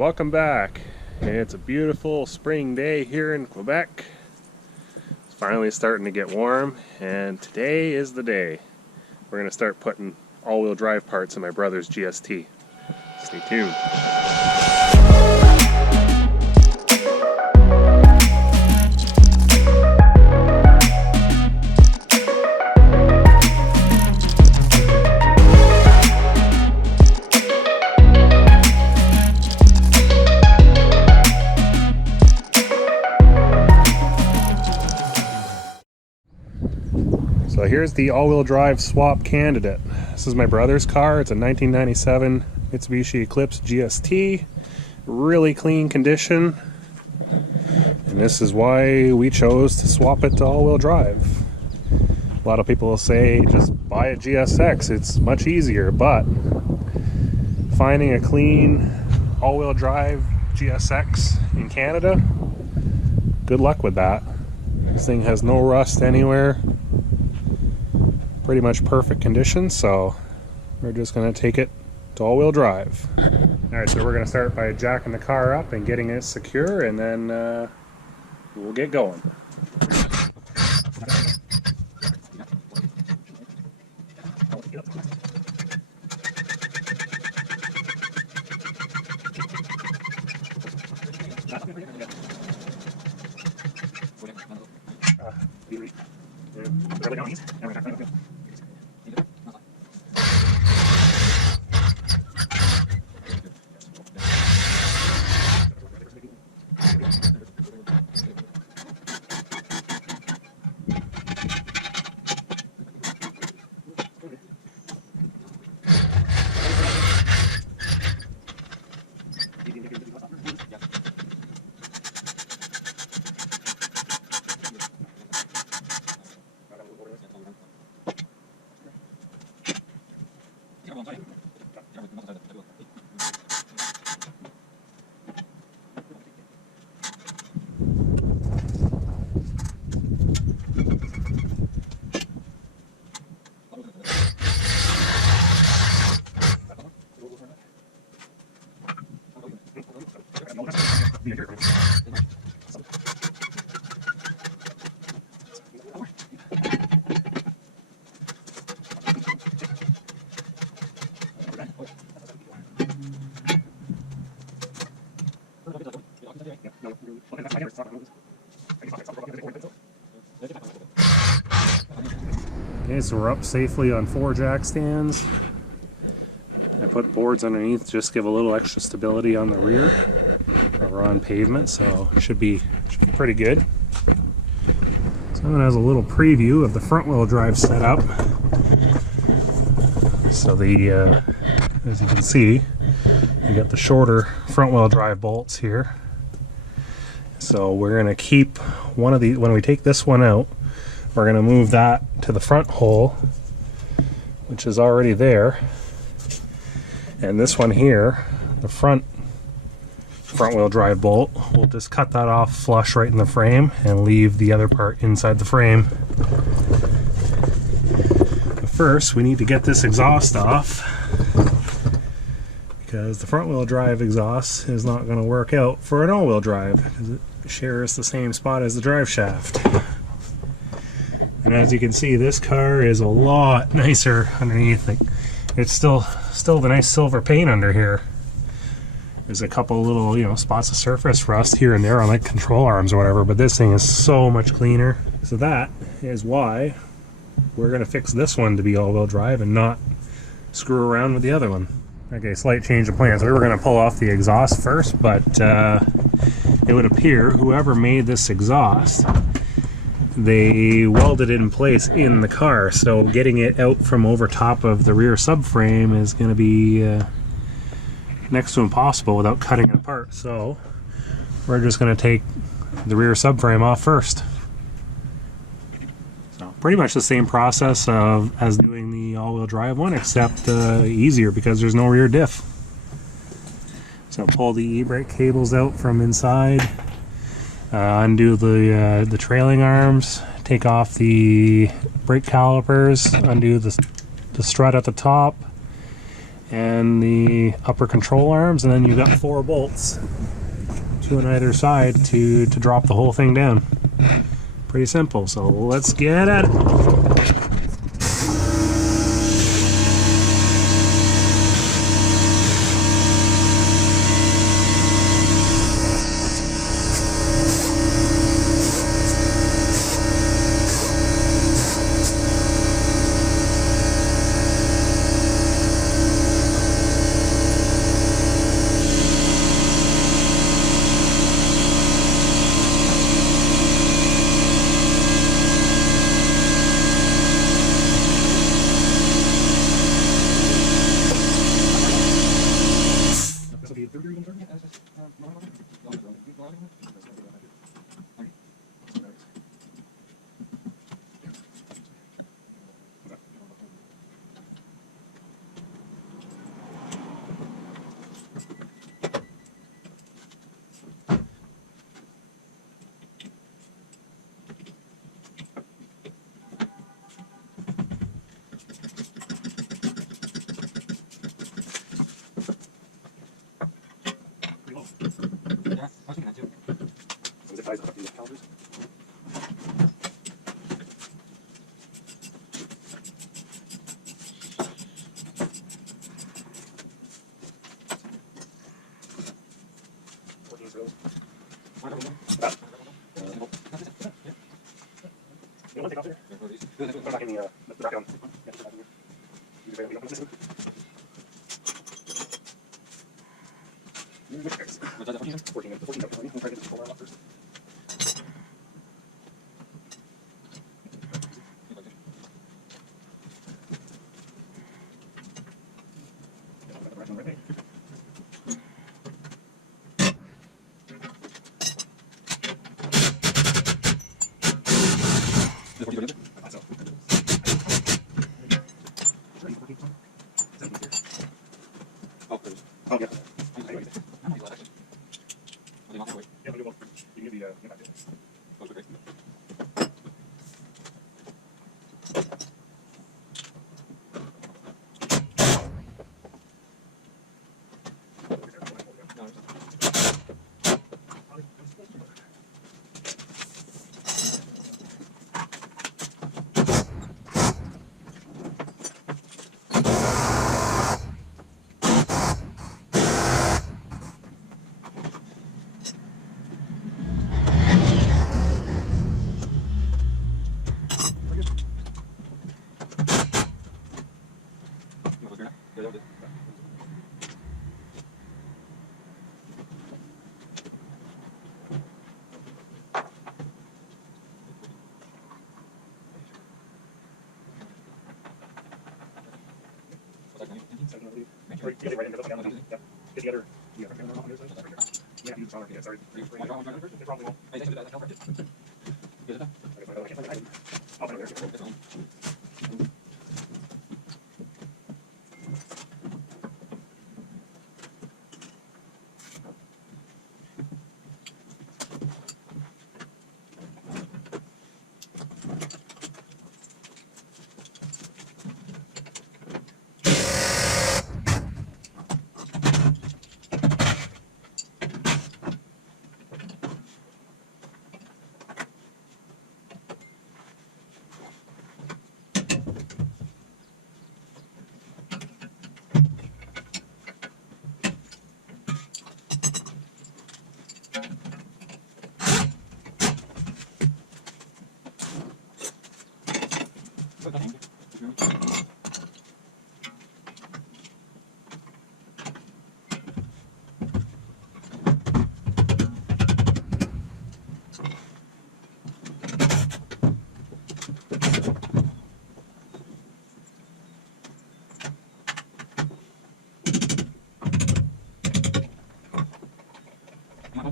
Welcome back. It's a beautiful spring day here in Quebec. It's finally starting to get warm, and today is the day. We're going to start putting all-wheel drive parts in my brother's GST. Stay tuned. So here's the all-wheel drive swap candidate. This is my brother's car. It's a 1997 Mitsubishi Eclipse GST. Really clean condition. And this is why we chose to swap it to all-wheel drive. A lot of people will say just buy a GSX, it's much easier, but finding a clean all-wheel drive GSX in Canada, good luck with that. This thing has no rust anywhere. Pretty much perfect condition, so we're just going to take it to all-wheel drive. Alright, so we're going to start by jacking the car up and getting it secure, and then we'll get going. Okay, so we're up safely on 4 jack stands. I put boards underneath just to give a little extra stability on the rear. We're on pavement, so it should be pretty good. Someone has a little preview of the front wheel drive setup. So as you can see, you got the shorter front wheel drive bolts here. So we're going to keep one of the, when we take this one out, we're going to move that to the front hole, which is already there. And this one here, the front wheel drive bolt, we'll just cut that off flush right in the frame and leave the other part inside the frame. But first, we need to get this exhaust off, because the front wheel drive exhaust is not going to work out for an all-wheel drive because it shares the same spot as the drive shaft. And as you can see, this car is a lot nicer underneath. It's still the nice silver paint under here. There's a couple little, spots of surface rust here and there on like control arms or whatever, but this thing is so much cleaner. So that is why we're going to fix this one to be all-wheel drive and not screw around with the other one. Okay, slight change of plans. We were going to pull off the exhaust first, but it would appear whoever made this exhaust, they welded it in place in the car, so getting it out from over top of the rear subframe is going to be next to impossible without cutting it apart. So we're just going to take the rear subframe off first. So pretty much the same process as doing the all-wheel drive one, except easier because there's no rear diff. So pull the e-brake cables out from inside, undo the trailing arms, take off the brake calipers, undo the strut at the top, and the upper control arms, and then you've got 4 bolts, 2 on either side to drop the whole thing down. Pretty simple, so let's get at it.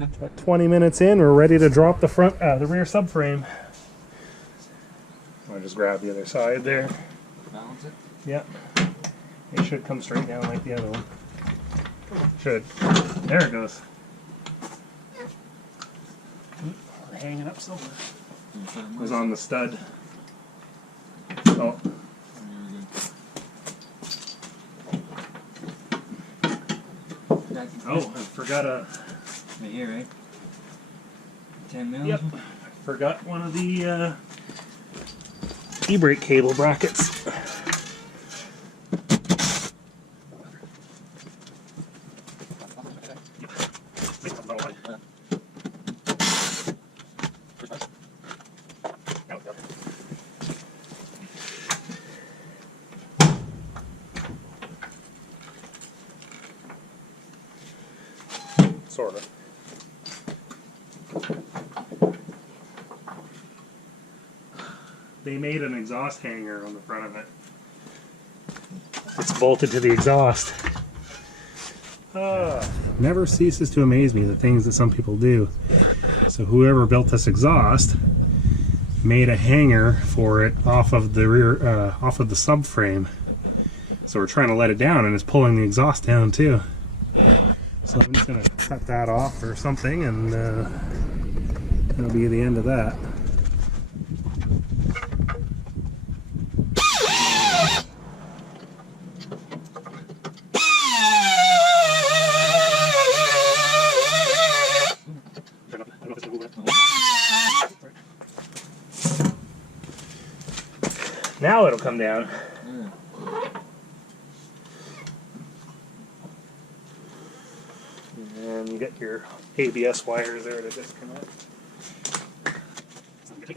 About 20 minutes in, we're ready to drop the rear subframe. I'll just grab the other side there. Balance it. Yeah. It should come straight down like the other one. Should. There it goes. We're hanging up somewhere. It was on the stud. Oh. Oh, I forgot a... Right here, right? 10 mils? Yep. I forgot one of the e-brake cable brackets. Sort of. They made an exhaust hanger on the front of it. It's bolted to the exhaust. Never ceases to amaze me the things that some people do. So whoever built this exhaust made a hanger for it off of the rear, off of the subframe. So we're trying to let it down, and it's pulling the exhaust down too. So I'm just going to cut that off or something, and that'll be the end of that. Now it'll come down. And you get your ABS wires there to disconnect. Okay.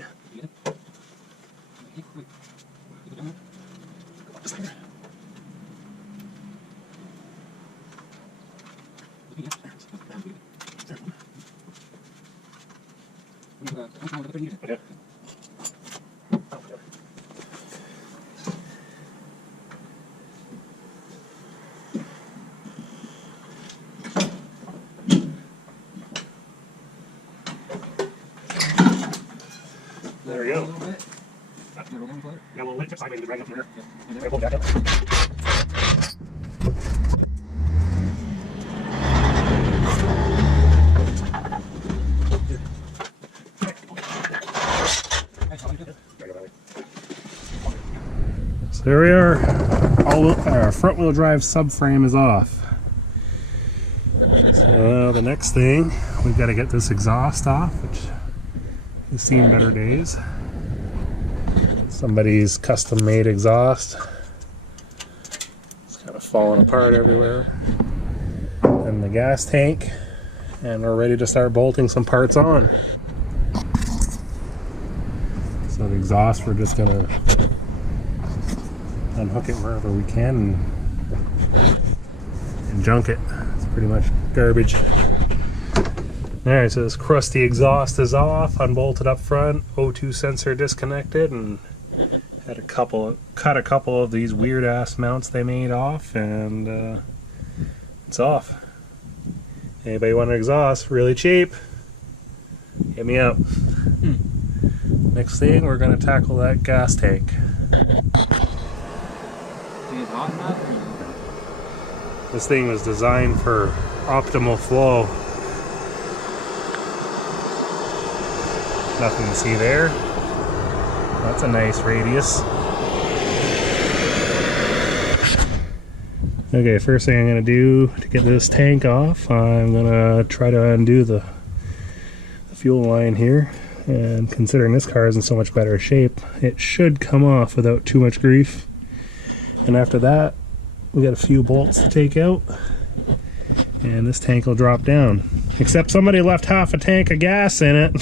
There we go. Got a little lip tip, I maybe drag up here. Yeah. Pull back up. So there we are. Our front wheel drive subframe is off. So the next thing, we've got to get this exhaust off, which has seen better days. Somebody's custom made exhaust. It's kind of falling apart everywhere. And the gas tank, and we're ready to start bolting some parts on. So the exhaust, we're just gonna unhook it wherever we can and junk it. It's pretty much garbage. Alright, so this crusty exhaust is off, unbolted up front, O2 sensor disconnected, and had cut a couple of these weird ass mounts they made off, and it's off. Anybody want an exhaust? Really cheap? Hit me up. Next thing, we're going to tackle that gas tank. This thing was designed for optimal flow. Nothing to see there. That's a nice radius. Okay, first thing I'm going to do to get this tank off, I'm going to try to undo the fuel line here. And considering this car is in so much better shape, it should come off without too much grief. And after that, we got a few bolts to take out, and this tank will drop down. Except somebody left half a tank of gas in it.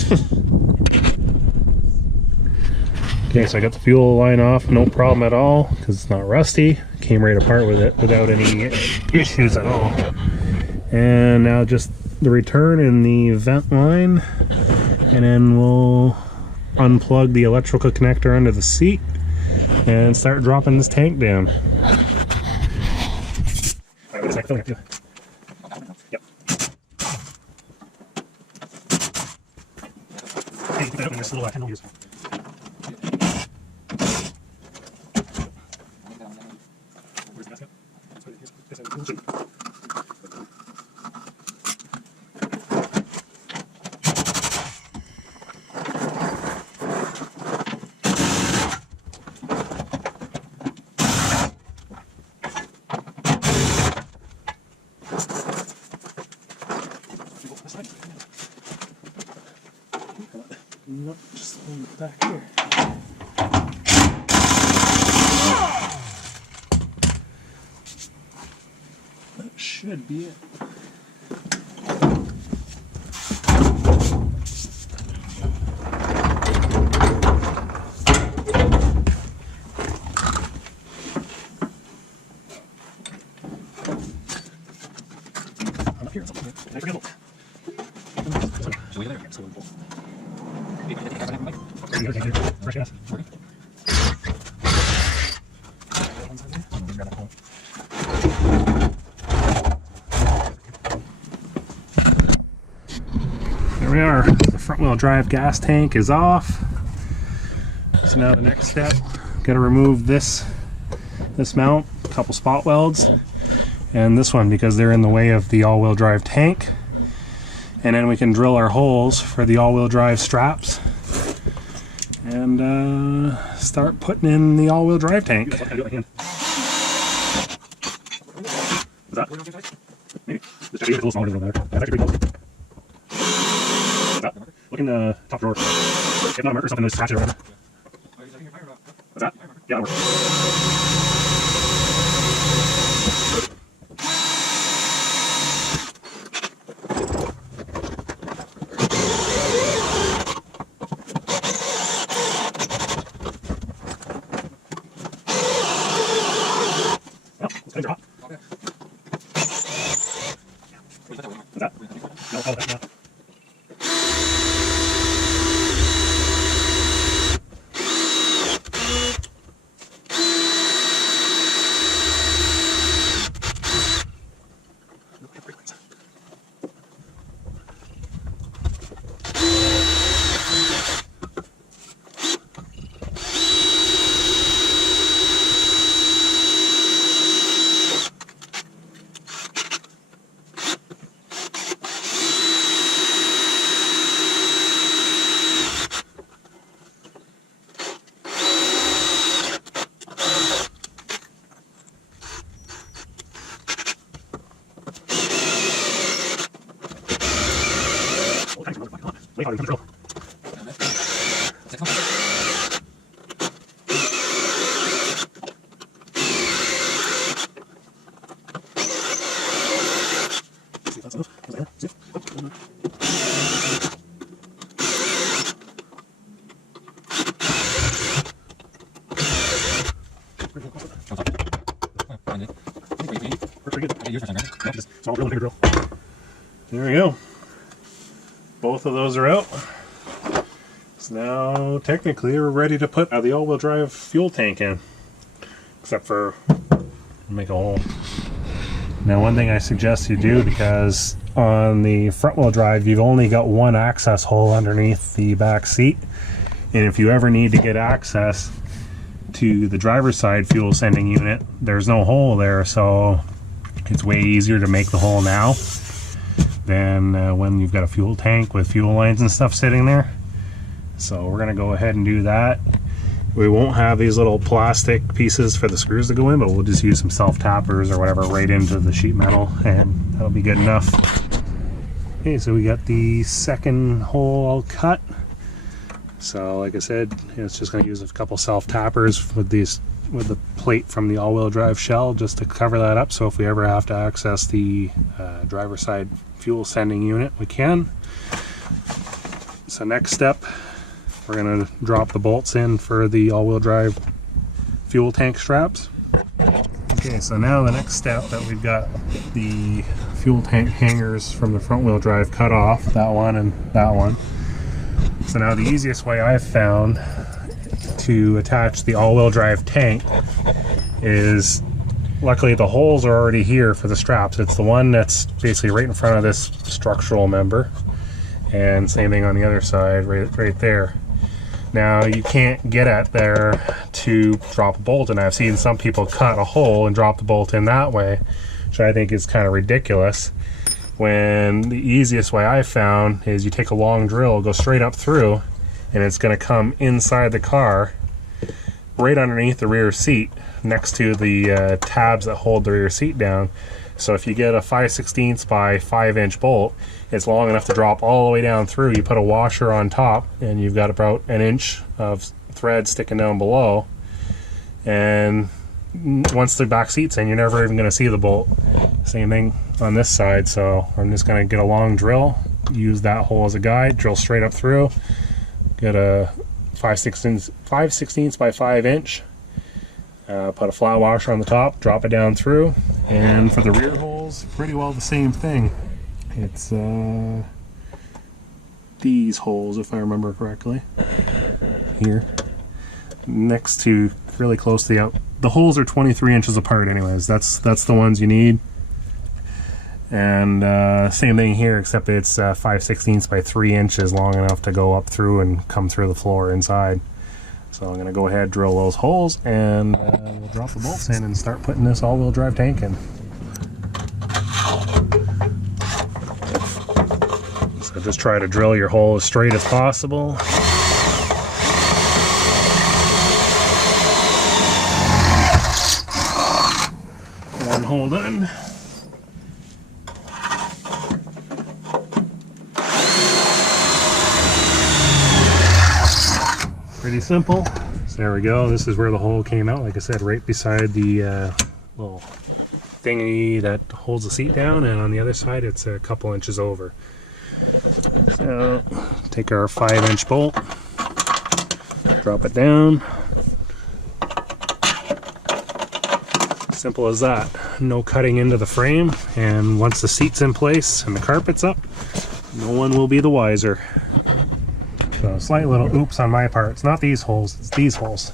Okay, so I got the fuel line off, no problem at all, because it's not rusty. Came right apart with it without any issues at all. And now just the return in the vent line, and then we'll unplug the electrical connector under the seat and start dropping this tank down. Yep. Hey, you put that up in this little handle. Nope, just leave it back here. That should be it. Up here, something. I forget it. Should we get there? So we'll fresh gas. There we are. The front wheel drive gas tank is off. So now the next step, got to remove this mount, a couple spot welds, and this one because they're in the way of the all-wheel drive tank. And then we can drill our holes for the all-wheel drive straps and start putting in the all-wheel drive tank. Is that? Maybe. This is a little smaller than there. That's actually pretty cool. Is that? Look in the top drawer. If not a marker or something, just scratch it around. What's that? Yeah, that works. Things are hot. Is that? No, that's not. Way harder to control. See if that's enough. There. See? There we go. Both of those are out. So now technically we're ready to put the all-wheel drive fuel tank in. Except for make a hole. Now one thing I suggest you do, because on the front wheel drive you've only got one access hole underneath the back seat, and if you ever need to get access to the driver's side fuel sending unit, there's no hole there, so it's way easier to make the hole now than when you've got a fuel tank with fuel lines and stuff sitting there. So we're gonna go ahead and do that. We won't have these little plastic pieces for the screws to go in, but we'll just use some self-tappers or whatever right into the sheet metal, and that'll be good enough. Okay, so we got the second hole all cut. So like I said, it's just going to use a couple self-tappers with the plate from the all-wheel drive shell just to cover that up, so if we ever have to access the driver's side fuel sending unit, we can. So next step, we're going to drop the bolts in for the all-wheel drive fuel tank straps. Okay, so now the next step, that we've got the fuel tank hangers from the front wheel drive cut off, that one and that one. So now the easiest way I've found to attach the all-wheel drive tank is, luckily the holes are already here for the straps. It's the one that's basically right in front of this structural member, and same thing on the other side, right there. Now you can't get at there to drop a bolt in. I've seen some people cut a hole and drop the bolt in that way, which I think is kind of ridiculous, when the easiest way I found is you take a long drill, go straight up through, and it's going to come inside the car right underneath the rear seat next to the tabs that hold the rear seat down. So if you get a 5/16 by 5" bolt, it's long enough to drop all the way down through. You put a washer on top and you've got about 1 inch of thread sticking down below, and once the back seat's in, you're never even going to see the bolt. Same thing on this side. So I'm just going to get a long drill, use that hole as a guide, drill straight up through, get a 5/16 by 5". Put a flat washer on the top, drop it down through, and for the rear holes, pretty well the same thing. It's these holes, if I remember correctly, here, next to, really close to the out. The holes are 23 inches apart anyways. That's the ones you need. And same thing here, except it's 5/16 by 3 inches, long enough to go up through and come through the floor inside. So I'm going to go ahead, drill those holes, and we'll drop the bolts in and start putting this all-wheel drive tank in. So just try to drill your hole as straight as possible. One hole done. Pretty simple. So there we go. This is where the hole came out. Like I said, right beside the little thingy that holds the seat down, and on the other side it's a couple inches over. So take our 5" bolt, drop it down. Simple as that. No cutting into the frame, and once the seat's in place and the carpet's up, no one will be the wiser. So slight little oops on my part. It's not these holes, it's these holes.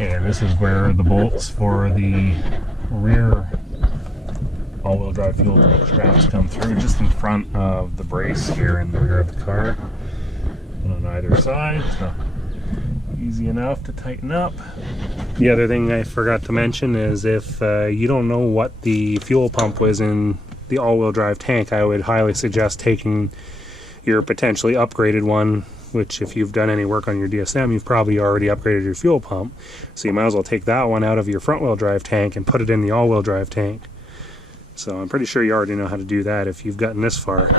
And this is where the bolts for the rear all-wheel drive fuel tank straps come through, just in front of the brace here in the rear of the car. And on either side, so easy enough to tighten up. The other thing I forgot to mention is if you don't know what the fuel pump was in the all-wheel drive tank, I would highly suggest taking your potentially upgraded one, which if you've done any work on your DSM, you've probably already upgraded your fuel pump. So you might as well take that one out of your front-wheel drive tank and put it in the all-wheel drive tank. So I'm pretty sure you already know how to do that if you've gotten this far.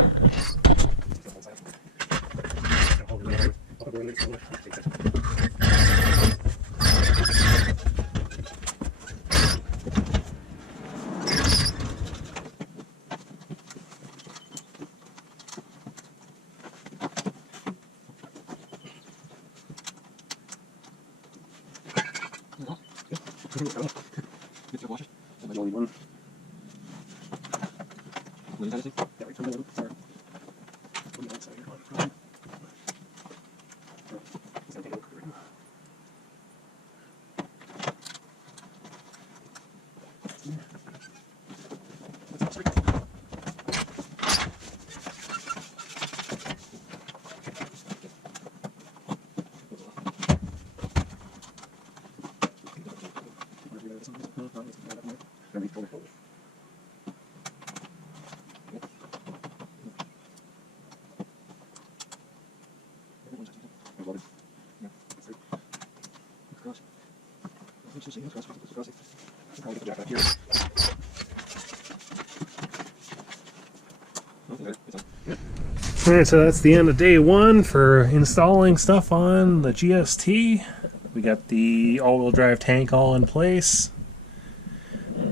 Alright, so that's the end of day one for installing stuff on the GST. We got the all-wheel drive tank all in place.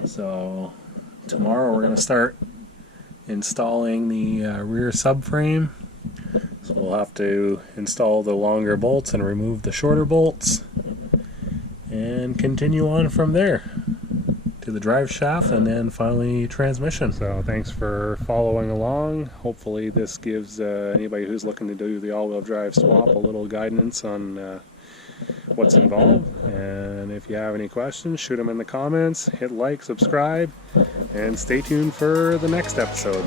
So tomorrow we're going to start installing the rear subframe. So we'll have to install the longer bolts and remove the shorter bolts, and continue on from there to the drive shaft and then finally transmission. So thanks for following along. Hopefully this gives anybody who's looking to do the all-wheel drive swap a little guidance on what's involved. And if you have any questions, shoot them in the comments, hit like, subscribe, and stay tuned for the next episode.